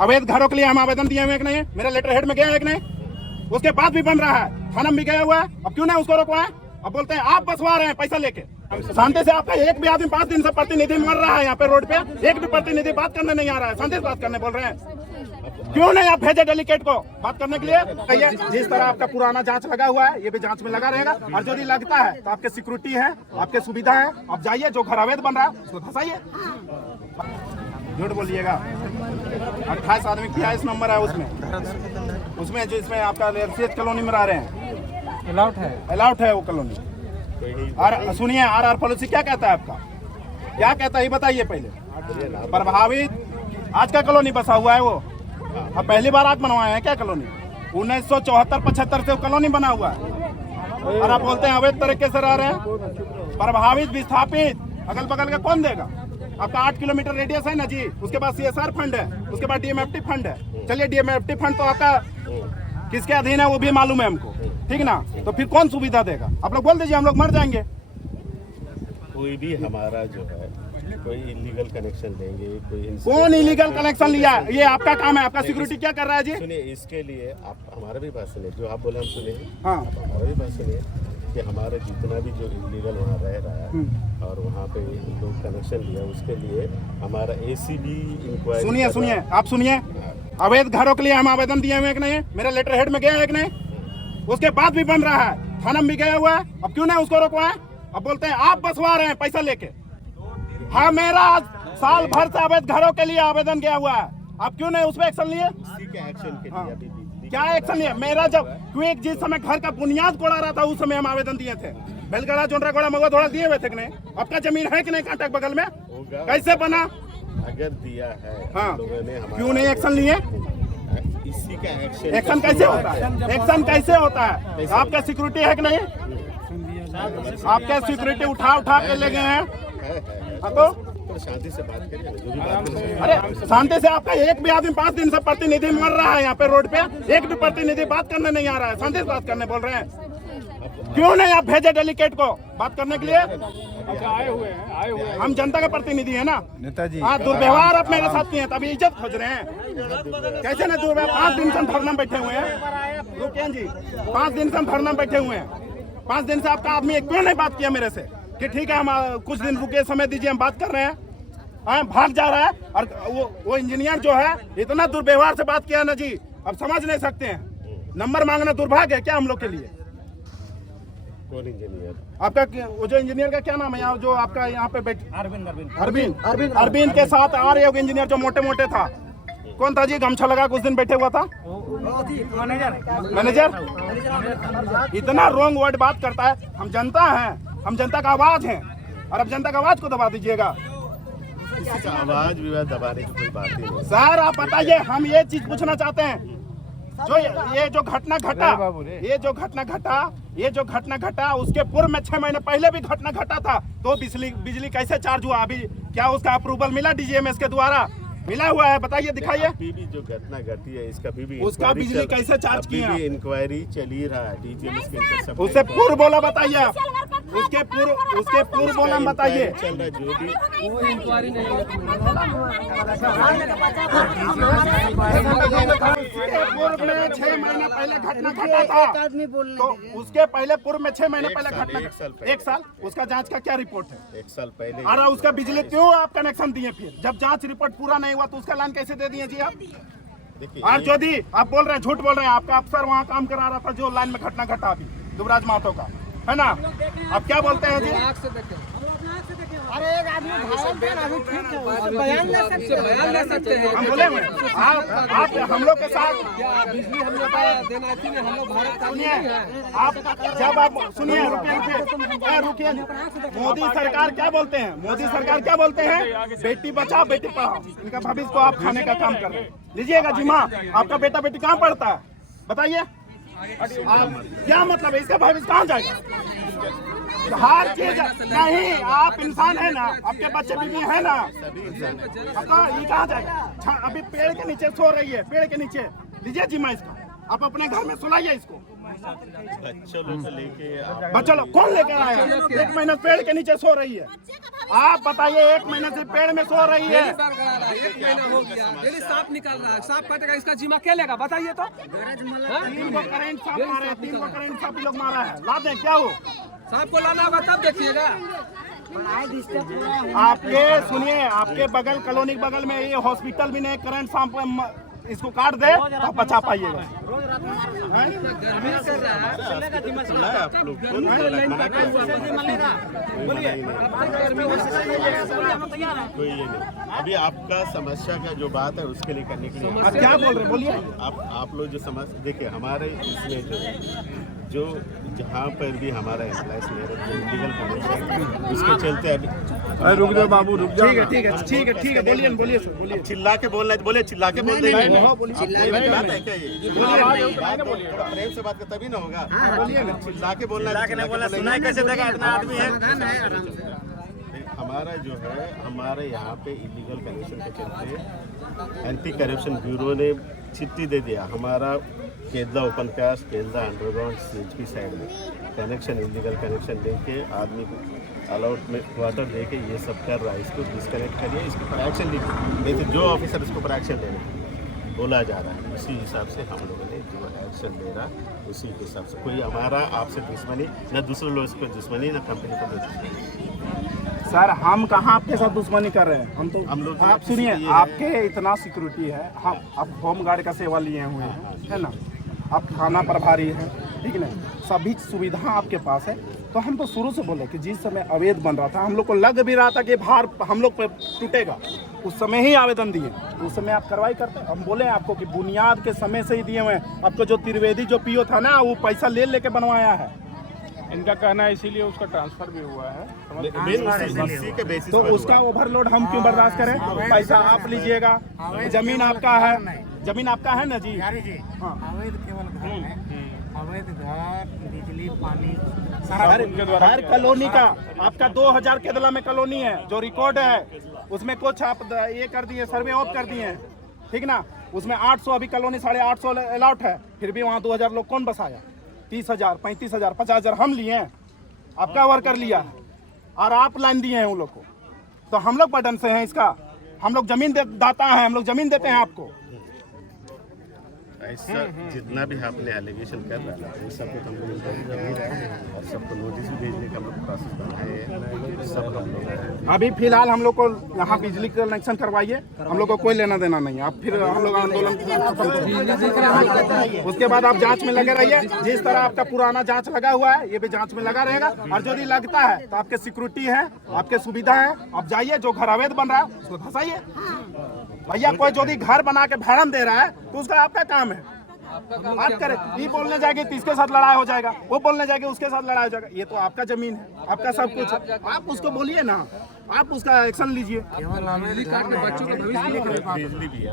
अवैध घरों के लिए हम आवेदन दिए हुए एक नहीं, मेरा लेटर हेड में गया एक नहीं, उसके बाद भी बन रहा है, थाना में भी गया हुआ है। अब क्यों नहीं उसको रोकवाए? अब बोलते हैं आप बसवा रहे हैं पैसा लेके। शांति से आपका एक भी आदमी 5 दिन से प्रतिनिधि मर रहा है यहाँ पे रोड पे, एक भी प्रतिनिधि बात करने नहीं आ रहा है, शांति से बात करने बोल रहे हैं। क्यों नहीं आप भेजे डेलीगेट को बात करने के लिए? कहिए जिस तरह आपका पुराना जांच लगा हुआ है ये भी जांच में लगा रहेगा, और यदि लगता है तो आपके सिक्योरिटी है, आपके सुविधा है, आप जाइए, जो घर अवैध बन रहा है उसको धसाइए। झूठ बोलिएगा। 28 आदमी किया इस नंबर है उसमें जिसमें आपका रेसिडेंस कॉलोनी में रह रहे हैं, अलाउड है वो कॉलोनी। और सुनिए आर पॉलिसी क्या कहता है आपका, क्या कहता है ये बताइए पहले। प्रभावित आज का कॉलोनी बसा हुआ है वो, अब पहली बार आज बनवाए हैं क्या कॉलोनी? 1974-75 से वो कॉलोनी बना हुआ है, और आप बोलते हैं अवैध तरीके से रह रहे हैं। प्रभावित विस्थापित अगल बगल का कौन देगा? आपका 8 किलोमीटर रेडियस है ना जी, उसके बाद CSR फंड है, उसके बाद DMFT फंड है। चलिए DMFT फंड तो आपका किसके अधीन है वो भी मालूम है हमको, ठीक ना? तो फिर कौन सुविधा देगा? आप लोग बोल दीजिए, हम लोग मर जाएंगे। कोई भी हमारा जो है कोई इलीगल कनेक्शन लेंगे, कोई कौन इलीगल कनेक्शन लिया? ये आपका काम है, आपका सिक्योरिटी क्या कर रहा है जी? सुनिए, इसके लिए आप हमारा भी बात सुनिए, जो आप बोले हम सुने, हाँ आप हमारा भी बात सुनिए कि हमारे जितना भी जो इलीगल वहाँ रह रहा है और वहाँ पे लोग कनेक्शन लिया, उसके लिए हमारा ACB इंक्वायरी। सुनिए आप सुनिए, अवैध घरों के लिए हम आवेदन दिए हुए एक नहीं, मेरा लेटर हेड में गया एक नहीं, उसके बाद भी बन रहा है, थाना में भी गया हुआ है। अब क्यों नहीं उसको रोकवाए? अब बोलते हैं आप बसवा रहे हैं पैसा लेके। हाँ, मेरा साल भर से अवैध घरों के लिए आवेदन गया हुआ है, आप क्यों नहीं उस पर एक्शन लिए? इसी के एक्शन के लिए अभी क्या एक्शन लिया? मेरा जब क्यों जिस समय घर का बुनियाद कोड़ा रहा था उस समय हम आवेदन दिए थे, बेलगड़ा जोंड्रागोड़ा मगवा थोड़ा दिए हुए थे कि नहीं? आपका जमीन है कि नहीं कांटेक्ट बगल में? कैसे बना? अगर दिया है हाँ, लोगों ने, क्यों नहीं एक्शन लिए? इसी का एक्शन कैसे होता है? एक्शन कैसे होता है? आपका सिक्योरिटी है कि नहीं? आपके सिक्योरिटी उठा के ले गए हैं, तो शांति से बात करिए, जो भी बात करें। अरे शांति से आपका एक भी आदमी 5 दिन से प्रतिनिधि मर रहा है यहाँ पे रोड पे, एक भी प्रतिनिधि बात करने नहीं आ रहा है, शांति से बात करने बोल रहे हैं। क्यों नहीं आप भेजे डेलीगेट को बात करने के लिए? आए हुए हैं हम जनता के प्रतिनिधि है ना नेताजी। हाँ, दुर्व्यवहार आप मेरे साथ किए हैं तभी इज्जत खोज रहे हैं। कैसे नहीं दुर्व्यवहार? 5 दिन से हम धरना बैठे हुए हैं, रुकिए जी, 5 दिन से हम धरना बैठे हुए हैं। 5 दिन से आपका आदमी क्यों नहीं बात किया मेरे से कि ठीक है हम कुछ दिन रुके, समय दीजिए, हम बात कर रहे हैं? हाँ, भाग जा रहा है। और वो इंजीनियर जो है इतना दुर्व्यवहार से बात किया ना जी, अब समझ नहीं सकते हैं। नंबर मांगना दुर्भाग्य है क्या हम लोग के लिए? कौन इंजीनियर? आपका वो जो इंजीनियर का क्या नाम है यहाँ, जो आपका यहाँ पे अरविंद के साथ आ रहे हो इंजीनियर जो मोटे मोटे था, कौन था जी? गमछा लगा कुछ दिन बैठे हुआ था, मैनेजर। इतना रॉन्ग वर्ड बात करता है। हम जनता हैं, हम जनता का आवाज है, और अब जनता का आवाज को दबा दीजिएगा। किसी का आवाज विवाद दबाने की कोई बात ही नहीं। सर आप बताइए, हम ये चीज पूछना चाहते हैं, जो ये जो घटना घटा उसके पूर्व में 6 महीने पहले भी घटना घटा था, तो बिजली कैसे चार्ज हुआ? अभी क्या उसका अप्रूवल मिला DGMS के द्वारा? मिला हुआ है, बताइए, दिखाइए। अभी भी जो घटना घटी है इसका उसका बिजली कैसे चार्ज किया? इंक्वायरी चली रहा है, DGMS के अंदर। उससे पूर्व बोला बताइए, उसके पूर्व बोला बताइए। चल रहा है जो भी वो इंक्वायरी नहीं पूर्व में 6 महीने पहले घटना घटा था, तो उसके पहले पूर्व में 6 महीने पहले घटना, 1 साल उसका जांच का क्या रिपोर्ट है? 1 साल पहले। अरे उसका बिजली क्यों आप कनेक्शन दिए? फिर जब जांच रिपोर्ट पूरा नहीं हुआ तो उसका लाइन कैसे दे दिए जी आप? और जो दी आप बोल रहे हैं, झूठ बोल रहे हैं। आपका अफसर वहाँ काम करा रहा था जो लाइन में घटना घटा अभी, दुबराज महतो का, है ना? आप क्या बोलते हैं जी? अरे एक आदमी घायल थे ना, अभी ठीक है, उससे बयान ले सकते हैं। हम बोले हुए आप हम लोग के साथ बिजली हम लोग का देना थी ना, हम लोग भारत का सुनिए। आप जब आप सुनिए, रुकिए। मोदी सरकार क्या बोलते हैं? मोदी सरकार क्या बोलते हैं? बेटी बचाओ बेटी पढ़ाओ, इनका भविष्य को आप खाने का काम कर रहे हैं। लीजिएगा जी माँ, आपका बेटा बेटी कहाँ पढ़ता है बताइए? क्या मतलब है? इसका भविष्य कहाँ जाएगा? हर चीज नहीं, आप इंसान है ना, आपके बच्चे बीवी है ना, आपका ये कहाँ जाएगा? अभी पेड़ के नीचे सो रही है, पेड़ के नीचे। लीजिए जी माँ इसका, आप अपने घर में सुलाइए इसको। बच्चों लोग को लेके आप बच्चों लोग कौन लेकर आया? 1 महीने पेड़ के नीचे सो रही है। आप बताइए, 1 महीने से पेड़ में सो रही है। बार करा रहा है, 1 महीना हो गया, डेली सांप निकल रहा है, सांप काटेगा, इसका जिम्मा क्या लेगा बताइए तो? 3 को करंट सांप मारे हैं, 3 को करंट सांप लोग मारा है। ला दें क्या हो? सांप को लाना होगा तब देखिएगा। आपके सुनिए, आपके बगल कॉलोनी के बगल में ये हॉस्पिटल भी नहीं, करंट सांप इसको काट दे तो बचा पाइएगा। सुना है आप लोग को मना कर कोई ये नहीं। अभी आपका समस्या का जो बात है उसके लिए करने के लिए आप क्या बोल रहे हैं? बोलिए। आप लोग जो समझ देखिए, हमारे इसमें जो जहाँ पर भी हमारा एम्प्लॉयज इलीगल कनेक्शन उसके चलते अभी रुक जाओ बाबू, रुक जाओ। ठीक है, बोलिए सर, बोलिए। चिल्ला के बोलना है तो बोले, चिल्ला के बोल देंगे। बात है क्या ये? थोड़ा प्रेम से बात कर तभी ना होगा। चिल्ला के बोलना है, कैसे देगा? इतना आदमी है। हमारा जो है, हमारे यहाँ पे इलीगल कनेक्शन के चलते एंटी करप्शन ब्यूरो ने चिट्ठी दे दिया। हमारा Kedla open cast, Kedla underground CHP side में कनेक्शन, इलीगल कनेक्शन लेके आदमी को अलॉटमेंट वाटर देके ये सब कर रहा है। इसको डिस्कनेक्ट करिए, इसके ऊपर एक्शन लीजिए। नहीं तो जो ऑफिसर इसके ऊपर एक्शन लेने बोला जा रहा है, उसी हिसाब से हम लोगों ने जो एक्शन ले रहा उसी के हिसाब से। कोई हमारा आपसे दुश्मनी न दूसरे लोग को दुश्मनी, न कंपनी को दुश्मनी। सर हम कहाँ आपके साथ दुश्मनी कर रहे हैं? हम लोग आप सुनिए, किसी आपके इतना सिक्योरिटी है, हम आप होम गार्ड का सेवा लिए हुए हैं, है ना? आप थाना प्रभारी हैं, ठीक है ना? सभी सुविधा आपके पास है। तो हम तो शुरू से बोले कि जिस समय अवैध बन रहा था, हम लोग को लग भी रहा था कि भार हम लोग पे टूटेगा, उस समय ही आवेदन दिए। उस समय आप कार्रवाई करते। हम बोले आपको कि बुनियाद के समय से ही दिए हुए हैं। आपको जो त्रिवेदी जो पीओ था ना, वो पैसा ले लेके बनवाया है। इनका कहना है इसीलिए उसका ट्रांसफर भी हुआ है। उसी के बेसिस तो पर उसका ओवरलोड हम क्यों बर्दाश्त करें? पैसा आप लीजिएगा, जमीन आपका है, जमीन आपका है ना जी? हाँ। अवैध केवल घर है, अवैध घर, बिजली, पानी हर कॉलोनी का आपका 2000 केदला में कॉलोनी है, जो रिकॉर्ड है उसमें कुछ आप ये कर दिए, सर्वे ऑफ कर दिए, ठीक ना? उसमें 800 अभी कॉलोनी 850 अलाउट है, फिर भी वहाँ 2000 लोग कौन बसाया? 30,000, 35,000, 50,000 हम लिए हैं, आपका वर्कर लिया है, और आप लाइन दिए हैं उन लोग को। तो हम लोग बटन से हैं इसका, हम लोग जमीन दाता हैं, हम लोग जमीन देते हैं आपको। ऐसा जितना भी आपने एलिगेशन कर रहा है, वो सब हम लोग इंक्वायरी कर ही रहे हैं और सबको नोटिस भी भेजने का हम लोग प्रोसेस बनाए हैं। सब हम लोग अभी फिलहाल हम लोग को यहाँ बिजली कनेक्शन करवाइए, हम लोग को कोई लेना देना नहीं है। अब फिर हम लोग आंदोलन खत्म करेंगे, उसके बाद आप जांच में लगे रहिए। जिस तरह आपका पुराना जांच लगा हुआ है, ये भी जांच में लगा रहेगा। और यदि लगता है तो आपके सिक्योरिटी है, आपके सुविधा है, आप जाइए। जो घर अवैध बन रहा है उसको धसाइए। भैया कोई यदि घर बना के भाड़ा दे रहा है तो उसका आपका काम है, बात करें। ये बोलने जाएगी तो इसके साथ लड़ाई हो जाएगा, वो बोलने जाएगी उसके साथ लड़ाई हो जाएगा। ये तो आपका जमीन है, आपका सब कुछ है। आप उसको बोलिए ना, आप उसका एक्शन लीजिए। बिजली काट के बच्चों का भविष्य बिजली भी है।